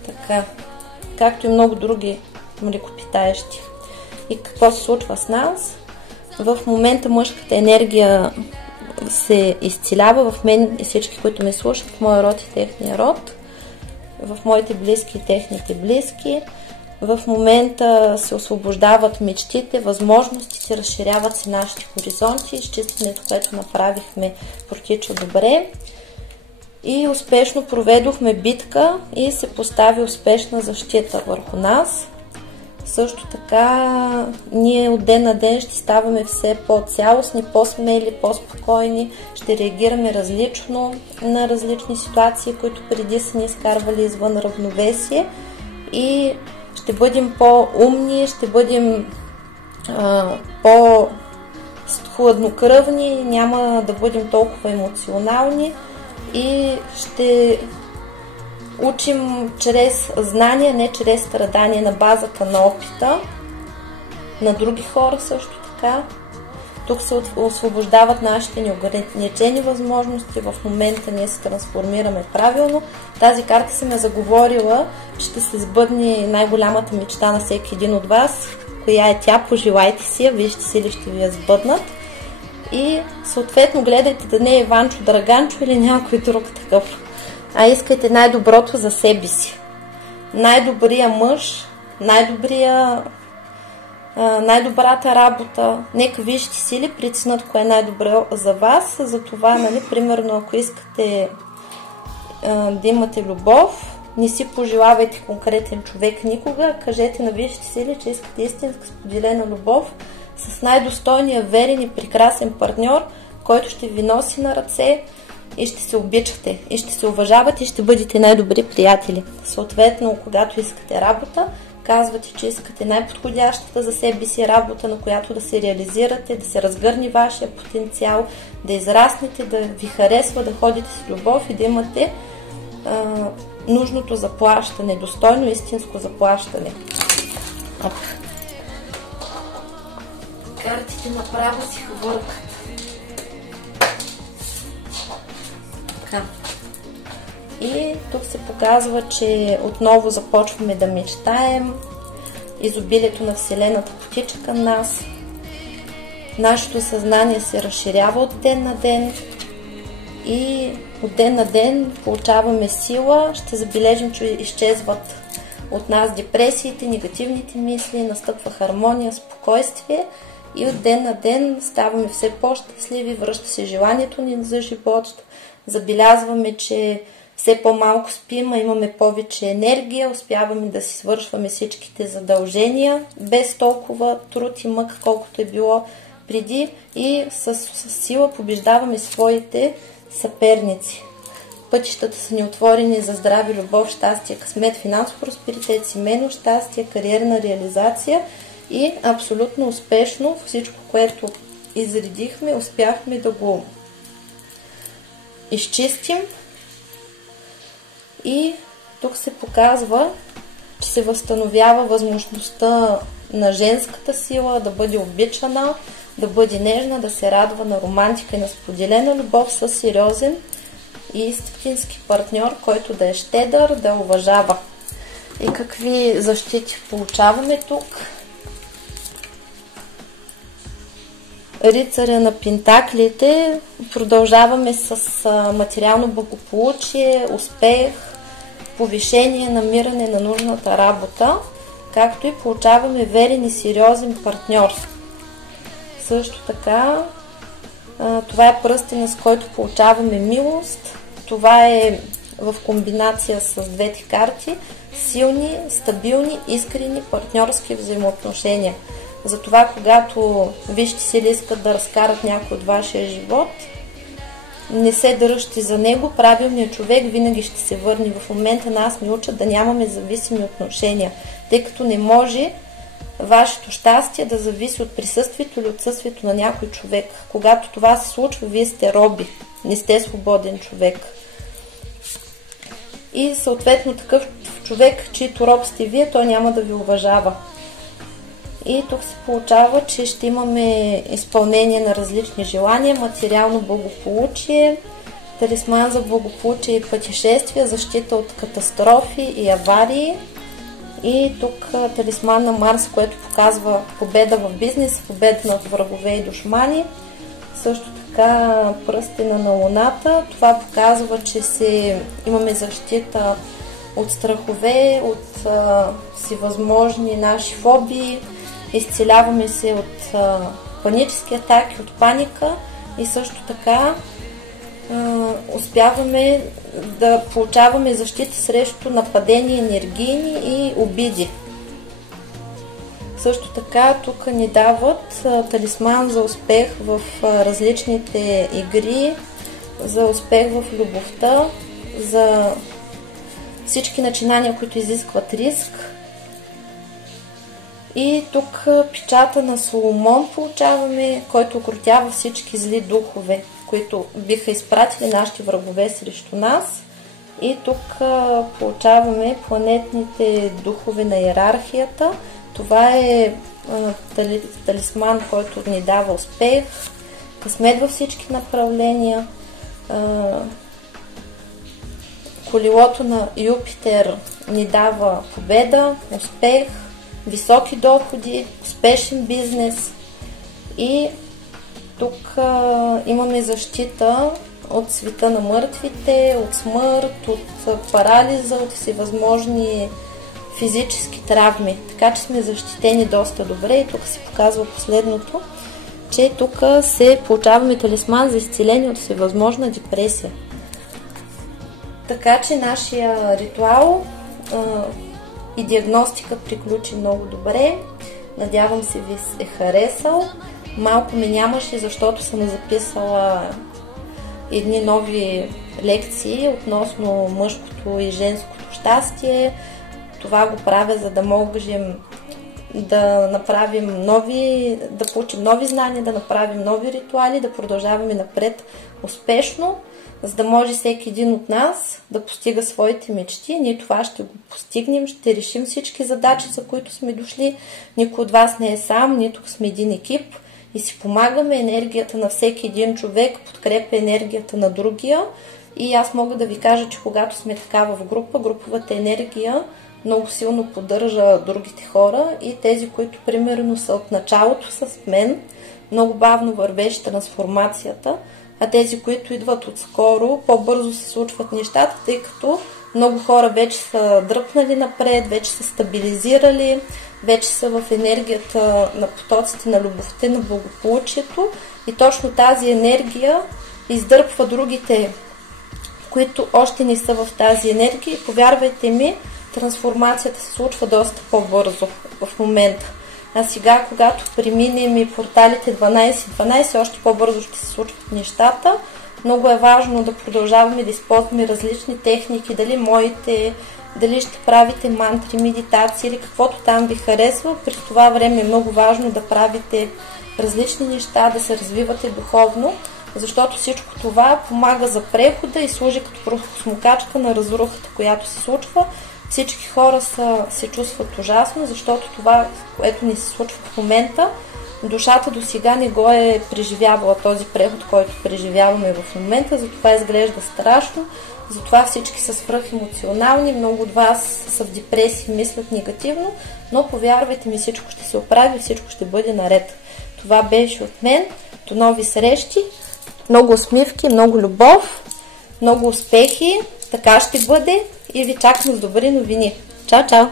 Така. Както и много други млекопитаещи. И какво се случва с нас? В момента мъжката енергия се изцелява в мен и всички, които ме слушат, в моя род и техния род, в моите близки и техните близки. В момента се освобождават мечтите, възможностите, разширяват се нашите хоризонти, изчистването, което направихме, протича добре. И успешно проведохме битка и се постави успешна защита върху нас. Също така, ние от ден на ден ще ставаме все по-цялостни, по-смели, по-спокойни, ще реагираме различно на различни ситуации, които преди са ни изкарвали извън равновесие и ще бъдем по-умни, ще бъдем по-хладнокръвни, няма да бъдем толкова емоционални и ще учим чрез знания, не чрез страдание, на базата на опита на други хора също така. Тук се освобождават нашите неограничени възможности. В момента ние се трансформираме правилно. Тази карта съм я заговорила, че ще се сбъдне най-голямата мечта на всеки един от вас. Коя е тя? Пожелайте си я, вижте си ли ще ви я сбъднат. И съответно гледайте да не е Иванчо Драганчо или някой друг такъв, а искайте най-доброто за себе си. Най-добрия мъж, най-добрата работа. Нека вижте си ли преценят кое е най-добро за вас. Затова, нали, примерно, ако искате да имате любов, не си пожелавайте конкретен човек никога. Кажете на вижте си ли, че искате истинска споделена любов с най-достойния, верен и прекрасен партньор, който ще ви носи на ръце и ще се обичате, и ще се уважавате, и ще бъдете най-добри приятели. Съответно, когато искате работа, казвате, че искате най-подходящата за себе си работа, на която да се реализирате, да се разгърне вашия потенциал, да израснете, да ви харесва, да ходите с любов и да имате нужното заплащане, достойно истинско заплащане. Картите направо си хвъркат. Така. И тук се показва, че отново започваме да мечтаем. Изобилието на Вселената потича към нас. Нашето съзнание се разширява от ден на ден. И от ден на ден получаваме сила. Ще забележим, че изчезват от нас депресиите, негативните мисли, настъпва хармония, спокойствие. И от ден на ден ставаме все по-щастливи, връща се желанието ни за живот. Забелязваме, че все по-малко спим, а имаме повече енергия, успяваме да си свършваме всичките задължения без толкова труд и мъка, колкото е било преди, и с сила побеждаваме своите съперници. Пътищата са ни отворени за здраве, любов, щастие, късмет, финансов просперитет, семейно щастие, кариерна реализация и абсолютно успешно всичко, което изредихме, успяхме да го изчистим. И тук се показва, че се възстановява възможността на женската сила да бъде обичана, да бъде нежна, да се радва на романтика и на споделена любов с сериозен и истински партньор, който да е щедър, да уважава. И какви защити получаваме тук? Рицаря на пентаклите. Продължаваме с материално благополучие, успех, повишение, намиране на нужната работа, както и получаваме верен и сериозен партньор. Също така, това е пръстена, с който получаваме милост. Това е в комбинация с двете карти. Силни, стабилни, искрени партньорски взаимоотношения. Затова, когато вижте си ли искат да разкарат някой от вашия живот, не се дръжте за него, правилният човек винаги ще се върне. В момента нас ни учат да нямаме зависими отношения, тъй като не може вашето щастие да зависи от присъствието или отсъствието на някой човек. Когато това се случва, вие сте роби, не сте свободен човек. И съответно такъв човек, чието роб сте вие, той няма да ви уважава. И тук се получава, че ще имаме изпълнение на различни желания, материално благополучие, талисман за благополучие и пътешествия, защита от катастрофи и аварии. И тук талисман на Марс, което показва победа в бизнес, победа над врагове и душмани. Също така пръстена на Луната. Това показва, че имаме защита от страхове, от всевъзможни наши фобии. Изцеляваме се от панически атаки, от паника и също така успяваме да получаваме защита срещу нападения енергийни и обиди. Също така тук ни дават талисман за успех в различните игри, за успех в любовта, за всички начинания, които изискват риск. И тук печата на Соломон получаваме, който окротява всички зли духове, които биха изпратили нашите врагове срещу нас. И тук получаваме планетните духове на иерархията. Това е талисман, който ни дава успех, късмет във всички направления. Колелото на Юпитер ни дава победа, успех, високи доходи, успешен бизнес. И тук имаме защита от света на мъртвите, от смърт, от парализа, от всевъзможни физически травми. Така че сме защитени доста добре. И тук се показва последното, че тук се получаваме талисман за изцеление от всевъзможна депресия. Така че нашия ритуал и диагностика приключи много добре. Надявам се ви се е харесал. Малко ме нямаше, защото съм записала едни нови лекции относно мъжкото и женското щастие. Това го правя, за да можем да направим да получим нови знания, да направим нови ритуали, да продължаваме напред успешно, за да може всеки един от нас да постига своите мечти. Ние това ще го постигнем, ще решим всички задачи, за които сме дошли. Никой от вас не е сам, ние тук сме един екип и си помагаме. Енергията на всеки един човек подкрепя енергията на другия. И аз мога да ви кажа, че когато сме такава в група, груповата енергия много силно поддържа другите хора и тези, които примерно са от началото с мен, много бавно вървеше трансформацията, а тези, които идват отскоро, по-бързо се случват нещата, тъй като много хора вече са дръпнали напред, вече са стабилизирали, вече са в енергията на потоците на любовта, на благополучието и точно тази енергия издърпва другите, които още не са в тази енергия и повярвайте ми, трансформацията се случва доста по-бързо в момента. А сега, когато преминем и порталите 12-12, още по-бързо ще се случват нещата. Много е важно да продължаваме да използваме различни техники, дали моите, дали ще правите мантри, медитации или каквото там ви харесва. През това време е много важно да правите различни неща, да се развивате духовно, защото всичко това помага за прехода и служи като прахосмокачка на разрухата, която се случва. Всички хора се чувстват ужасно, защото това, което ни се случва в момента, душата до сега не го е преживявала този преход, който преживяваме в момента, затова изглежда страшно, затова всички са свръхемоционални, много от вас са в депресия, мислят негативно, но повярвайте ми, всичко ще се оправи, всичко ще бъде наред. Това беше от мен, до нови срещи, много усмивки, много любов, много успехи, така ще бъде и ви чакам с добри новини. Чао, чао!